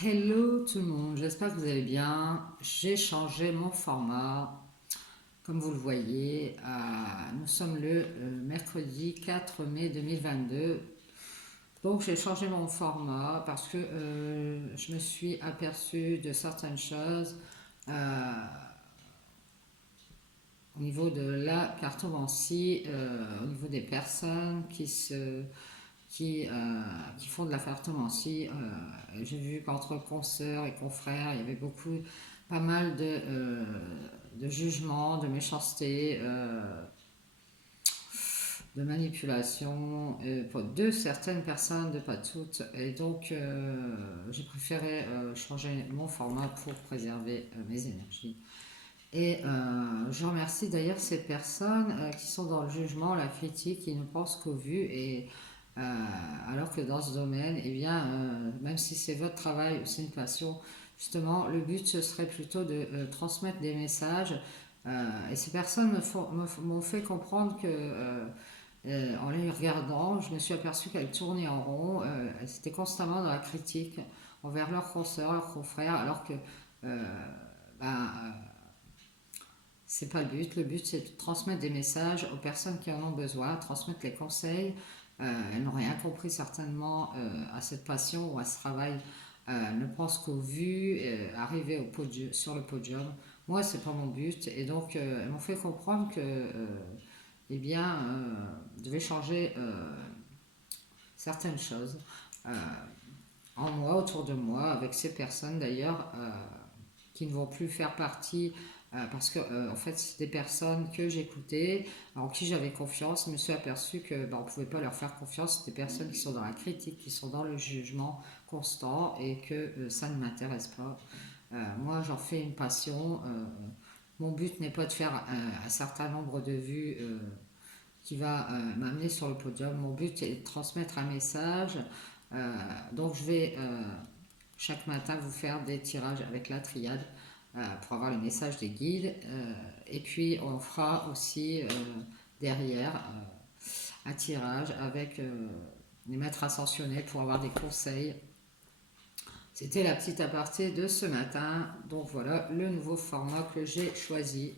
Hello tout le monde, j'espère que vous allez bien. J'ai changé mon format, comme vous le voyez. Nous sommes le mercredi 4 mai 2022. Donc j'ai changé mon format parce que je me suis aperçue de certaines choses euh, au niveau de la cartomancie, au niveau des personnes qui font de la cartomancie. J'ai vu qu'entre consoeurs et confrères, il y avait pas mal de jugements, de méchanceté, de manipulation de certaines personnes, de pas toutes. Et donc, j'ai préféré changer mon format pour préserver mes énergies. Et je remercie d'ailleurs ces personnes qui sont dans le jugement, la critique, qui ne pensent qu'au vu. Et euh, alors que dans ce domaine, eh bien, même si c'est votre travail ou c'est une passion, justement, le but ce serait plutôt de transmettre des messages. Et ces personnes m'ont fait comprendre que, en les regardant, je me suis aperçue qu'elles tournaient en rond. Elles étaient constamment dans la critique envers leurs consoeurs, leurs confrères, alors que euh, ben, c'est pas le but. Le but, c'est de transmettre des messages aux personnes qui en ont besoin, transmettre les conseils. Elles n'ont rien compris certainement à cette passion ou à ce travail. Ne pensent qu'au vu, arriver sur le podium. Moi, c'est pas mon but. Et donc, elles m'ont fait comprendre que, eh bien, je devais changer certaines choses en moi, autour de moi, avec ces personnes d'ailleurs qui ne vont plus faire partie parce que en fait c'est des personnes que j'écoutais, en qui j'avais confiance. Je me suis aperçu que on ne pouvait pas leur faire confiance. C'est des personnes qui sont dans la critique, qui sont dans le jugement constant et que ça ne m'intéresse pas. Moi j'en fais une passion. Mon but n'est pas de faire un certain nombre de vues qui va m'amener sur le podium. Mon but est de transmettre un message. Donc je vais chaque matin vous faire des tirages avec la triade pour avoir le message des guides. Et puis on fera aussi derrière un tirage avec les maîtres ascensionnels pour avoir des conseils. C'était la petite aparté de ce matin. Donc voilà le nouveau format que j'ai choisi.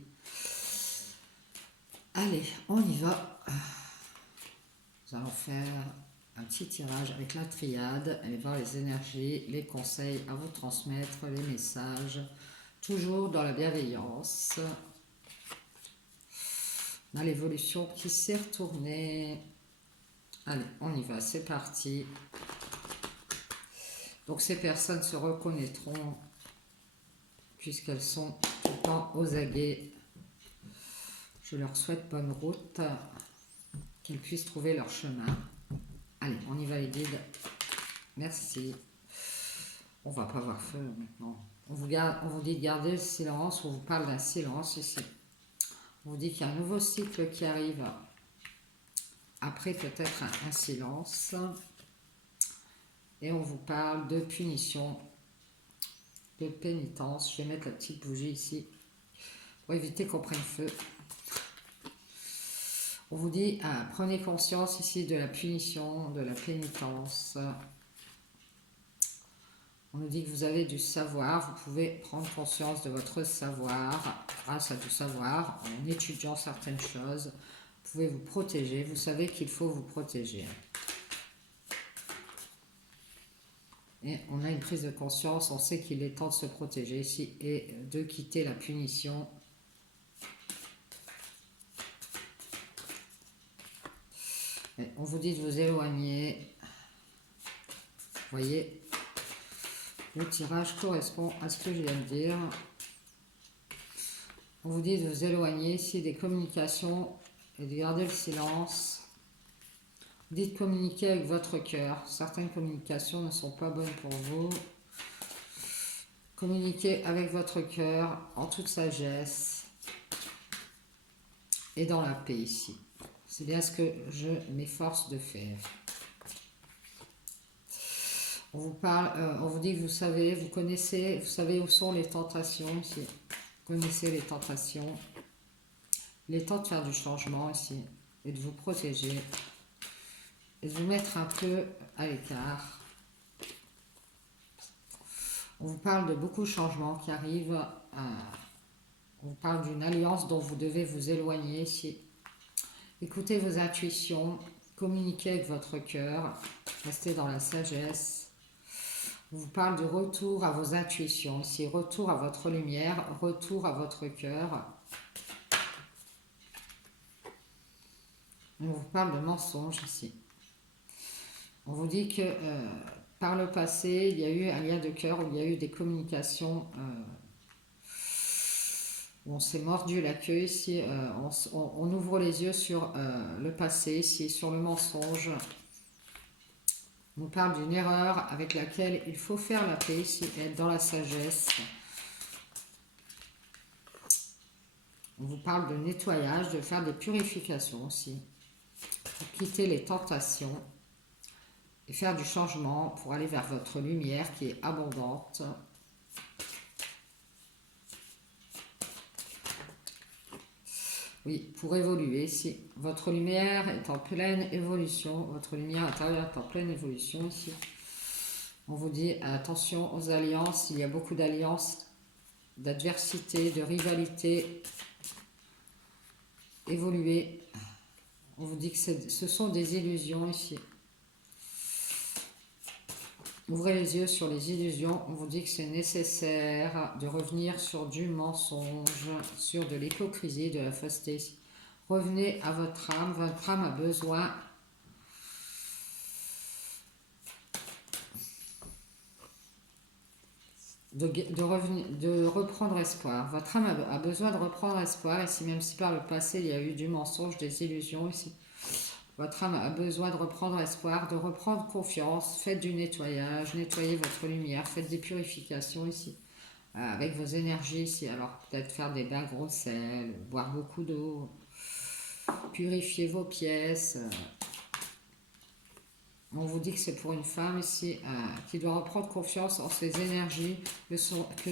Allez, on y va. Nous allons faire un petit tirage avec la triade, aller voir les énergies, les conseils à vous transmettre, les messages, toujours dans la bienveillance. On a l'évolution qui s'est retournée. Allez, on y va, c'est parti. Donc ces personnes se reconnaîtront puisqu'elles sont tout le temps aux aguets. Je leur souhaite bonne route, qu'elles puissent trouver leur chemin. Allez, on y va les guides. Merci. On va pas avoir feu maintenant. On vous dit de garder le silence, on vous parle d'un silence ici. On vous dit qu'il y a un nouveau cycle qui arrive après peut-être un silence. Et on vous parle de punition, de pénitence. Je vais mettre la petite bougie ici pour éviter qu'on prenne feu. On vous dit, prenez conscience ici de la punition, de la pénitence. On nous dit que vous avez du savoir, vous pouvez prendre conscience de votre savoir grâce à du savoir, en étudiant certaines choses. Vous pouvez vous protéger, vous savez qu'il faut vous protéger. Et on a une prise de conscience, on sait qu'il est temps de se protéger ici et de quitter la punition. Et on vous dit de vous éloigner. Vous voyez, le tirage correspond à ce que je viens de dire. On vous dit de vous éloigner ici des communications et de garder le silence. Vous dites communiquer avec votre cœur. Certaines communications ne sont pas bonnes pour vous. Communiquez avec votre cœur en toute sagesse et dans la paix ici. C'est bien ce que je m'efforce de faire. On vous parle, on vous dit que vous savez, vous connaissez, vous savez où sont les tentations ici. Vous connaissez les tentations. Il est temps de faire du changement ici et de vous protéger et de vous mettre un peu à l'écart. On vous parle de beaucoup de changements qui arrivent. On vous parle d'une alliance dont vous devez vous éloigner. Écoutez vos intuitions, communiquez avec votre cœur, restez dans la sagesse. On vous parle du retour à vos intuitions, ici, retour à votre lumière, retour à votre cœur. On vous parle de mensonges ici. On vous dit que par le passé, il y a eu un lien de cœur, où il y a eu des communications, où on s'est mordu la queue ici, on ouvre les yeux sur le passé ici, sur le mensonge. On nous parle d'une erreur avec laquelle il faut faire la paix ici, être dans la sagesse. On vous parle de nettoyage, de faire des purifications aussi, pour quitter les tentations et faire du changement pour aller vers votre lumière qui est abondante. Oui, pour évoluer, si votre lumière est en pleine évolution, votre lumière intérieure est en pleine évolution ici. On vous dit attention aux alliances, il y a beaucoup d'alliances, d'adversité, de rivalité. Évoluer. On vous dit que ce sont des illusions ici. Ouvrez les yeux sur les illusions. On vous dit que c'est nécessaire de revenir sur du mensonge, sur de l'hypocrisie, de la fausseté. Revenez à votre âme. Votre âme a besoin de reprendre espoir. Votre âme a besoin de reprendre espoir. Ici, même si par le passé, il y a eu du mensonge, des illusions ici. Votre âme a besoin de reprendre espoir, de reprendre confiance. Faites du nettoyage, nettoyez votre lumière, faites des purifications ici, avec vos énergies ici. Alors peut-être faire des bains gros sel, boire beaucoup d'eau, purifier vos pièces. On vous dit que c'est pour une femme ici qui doit reprendre confiance en ses énergies, que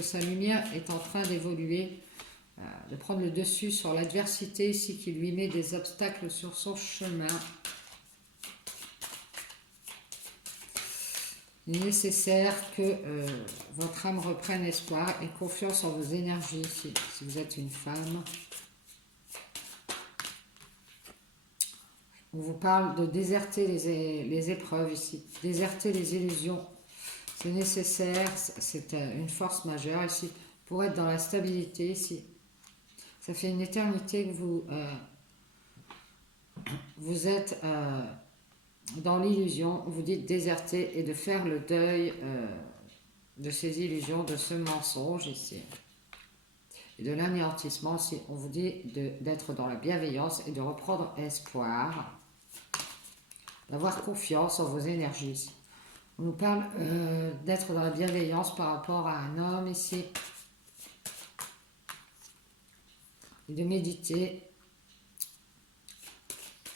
sa lumière est en train d'évoluer, de prendre le dessus sur l'adversité ici qui lui met des obstacles sur son chemin. Il est nécessaire que votre âme reprenne espoir et confiance en vos énergies ici, si vous êtes une femme. On vous parle de déserter les épreuves ici, déserter les illusions. C'est nécessaire, c'est une force majeure ici, pour être dans la stabilité ici. Ça fait une éternité que vous êtes dans l'illusion. Vous dites déserter et de faire le deuil de ces illusions, de ce mensonge ici. Et de l'anéantissement ici. On vous dit d'être dans la bienveillance et de reprendre espoir. D'avoir confiance en vos énergies ici. On nous parle d'être dans la bienveillance par rapport à un homme ici. Et de méditer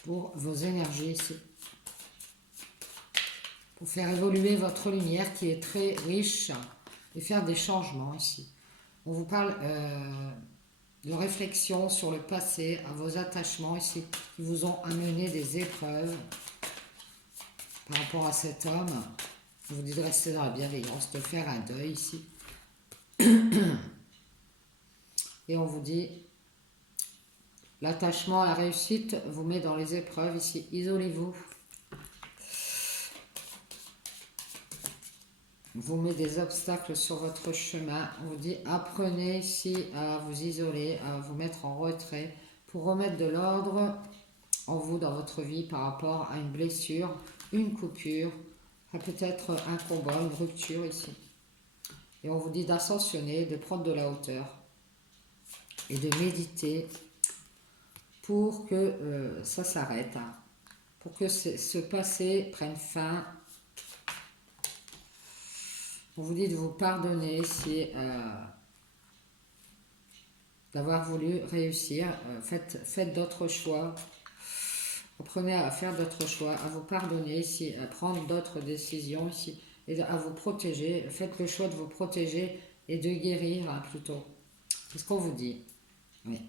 pour vos énergies ici. Pour faire évoluer votre lumière qui est très riche et faire des changements ici. On vous parle de réflexion sur le passé, à vos attachements ici, qui vous ont amené des épreuves par rapport à cet homme. On vous dit de rester dans la bienveillance, de faire un deuil ici. Et on vous dit, l'attachement à la réussite vous met dans les épreuves ici. Isolez-vous. Vous met des obstacles sur votre chemin. On vous dit, apprenez ici à vous isoler, à vous mettre en retrait pour remettre de l'ordre en vous dans votre vie par rapport à une blessure, une coupure, peut-être un combat, une rupture ici. Et on vous dit d'ascensionner, de prendre de la hauteur et de méditer pour que ça s'arrête, pour que ce passé prenne fin. On vous dit de vous pardonner ici, d'avoir voulu réussir. Faites d'autres choix. Apprenez à faire d'autres choix, à vous pardonner ici, à prendre d'autres décisions ici, et à vous protéger. Faites le choix de vous protéger et de guérir plutôt. C'est ce qu'on vous dit. Oui.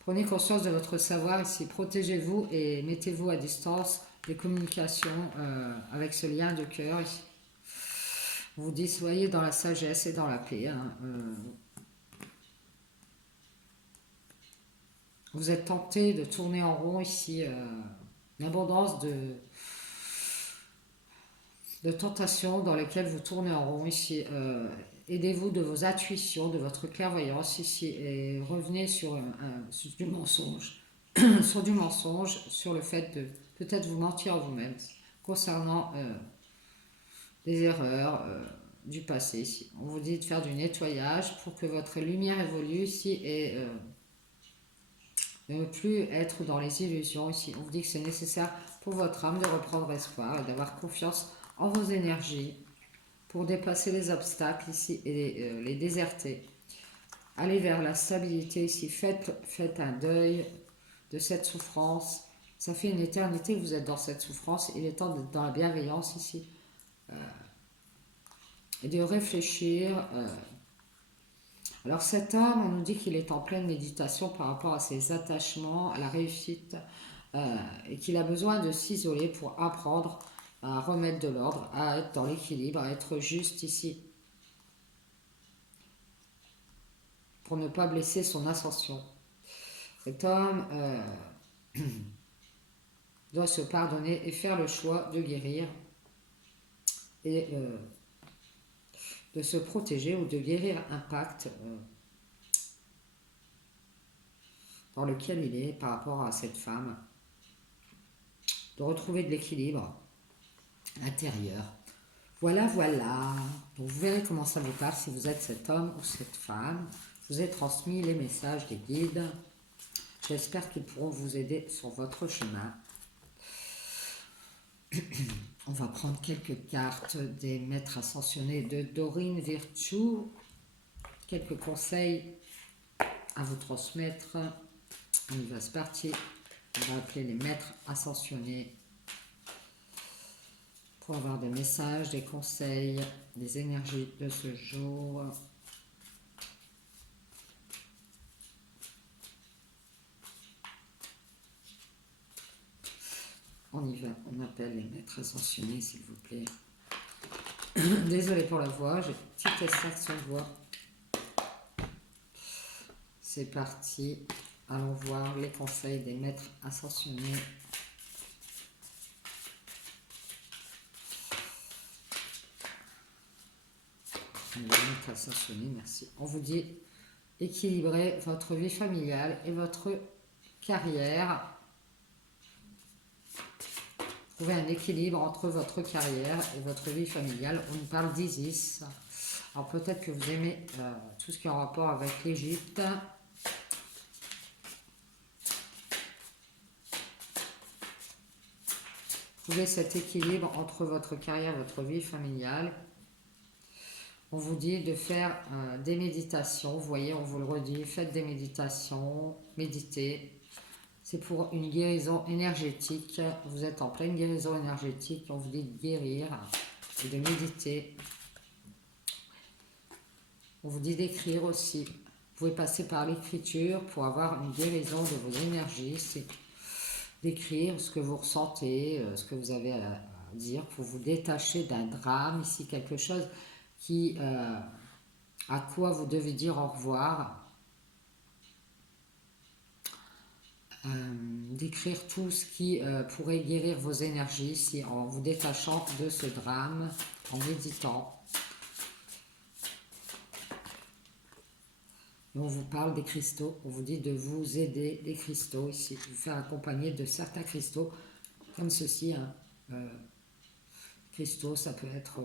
Prenez conscience de votre savoir ici. Protégez-vous et mettez-vous à distance des communications avec ce lien de cœur. On vous dit, soyez dans la sagesse et dans la paix. Hein, vous êtes tenté de tourner en rond ici, l'abondance de tentations dans lesquelles vous tournez en rond ici. Aidez-vous de vos intuitions, de votre clairvoyance ici et revenez sur du mensonge, sur du mensonge, sur le fait de peut-être vous mentir à vous-même concernant des erreurs du passé ici. On vous dit de faire du nettoyage pour que votre lumière évolue ici et de ne plus être dans les illusions ici. On vous dit que c'est nécessaire pour votre âme de reprendre espoir et d'avoir confiance en vos énergies pour dépasser les obstacles ici et les déserter. Allez vers la stabilité ici. Faites un deuil de cette souffrance. Ça fait une éternité que vous êtes dans cette souffrance. Il est temps d'être dans la bienveillance ici. Et de réfléchir. Alors cet homme, on nous dit qu'il est en pleine méditation par rapport à ses attachements, à la réussite, et qu'il a besoin de s'isoler pour apprendre à remettre de l'ordre, à être dans l'équilibre, à être juste ici, pour ne pas blesser son ascension. Cet homme doit se pardonner et faire le choix de guérir et de se protéger ou de guérir un pacte dans lequel il est par rapport à cette femme, de retrouver de l'équilibre intérieur. Voilà, voilà. Donc vous verrez comment ça vous passe si vous êtes cet homme ou cette femme. Je vous ai transmis les messages des guides. J'espère qu'ils pourront vous aider sur votre chemin. On va prendre quelques cartes des maîtres ascensionnés de Dorine Virtue. Quelques conseils à vous transmettre. On y va, c'est parti. On va appeler les maîtres ascensionnés pour avoir des messages, des conseils, des énergies de ce jour. On y va, on appelle les maîtres ascensionnés, s'il vous plaît. Désolée pour la voix, j'ai une petite extraction de voix. C'est parti. Allons voir les conseils des maîtres ascensionnés. Les maîtres ascensionnés, merci. On vous dit équilibrer votre vie familiale et votre carrière. Trouver un équilibre entre votre carrière et votre vie familiale. On nous parle d'Isis. Alors peut-être que vous aimez tout ce qui est en rapport avec l'Égypte. Trouvez cet équilibre entre votre carrière et votre vie familiale. On vous dit de faire des méditations. Vous voyez, on vous le redit, faites des méditations, méditez. C'est pour une guérison énergétique. Vous êtes en pleine guérison énergétique. On vous dit de guérir et de méditer. On vous dit d'écrire aussi. Vous pouvez passer par l'écriture pour avoir une guérison de vos énergies. C'est d'écrire ce que vous ressentez, ce que vous avez à dire pour vous détacher d'un drame. Ici, quelque chose à quoi vous devez dire au revoir. D'écrire tout ce qui pourrait guérir vos énergies ici, en vous détachant de ce drame, en méditant. Et on vous parle des cristaux, on vous dit de vous aider des cristaux ici, de vous faire accompagner de certains cristaux, comme ceci. Hein. Cristaux, ça peut être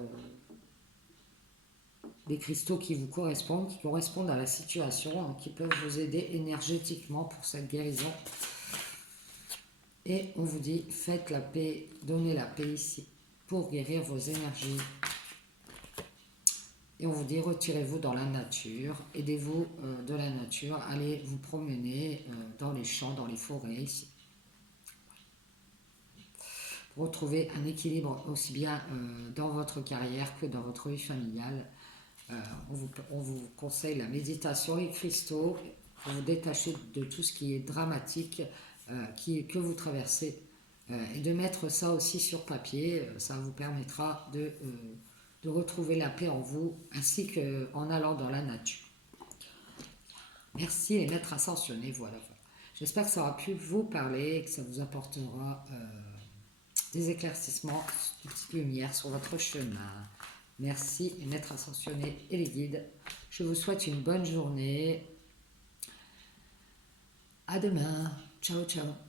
des cristaux qui vous correspondent, qui correspondent à la situation, hein, qui peuvent vous aider énergétiquement pour cette guérison. Et on vous dit, faites la paix, donnez la paix ici, pour guérir vos énergies. Et on vous dit, retirez-vous dans la nature, aidez-vous de la nature, allez vous promener dans les champs, dans les forêts ici. Pour retrouver un équilibre aussi bien dans votre carrière que dans votre vie familiale. On vous conseille la méditation, les cristaux, pour vous détacher de tout ce qui est dramatique que vous traversez et de mettre ça aussi sur papier. Ça vous permettra de retrouver la paix en vous ainsi qu'en allant dans la nature. Merci les maîtres ascensionnés, voilà. J'espère que ça aura pu vous parler et que ça vous apportera des éclaircissements, une petite lumière sur votre chemin. Merci les maîtres ascensionnés et les guides. Je vous souhaite une bonne journée. À demain. Ciao, ciao.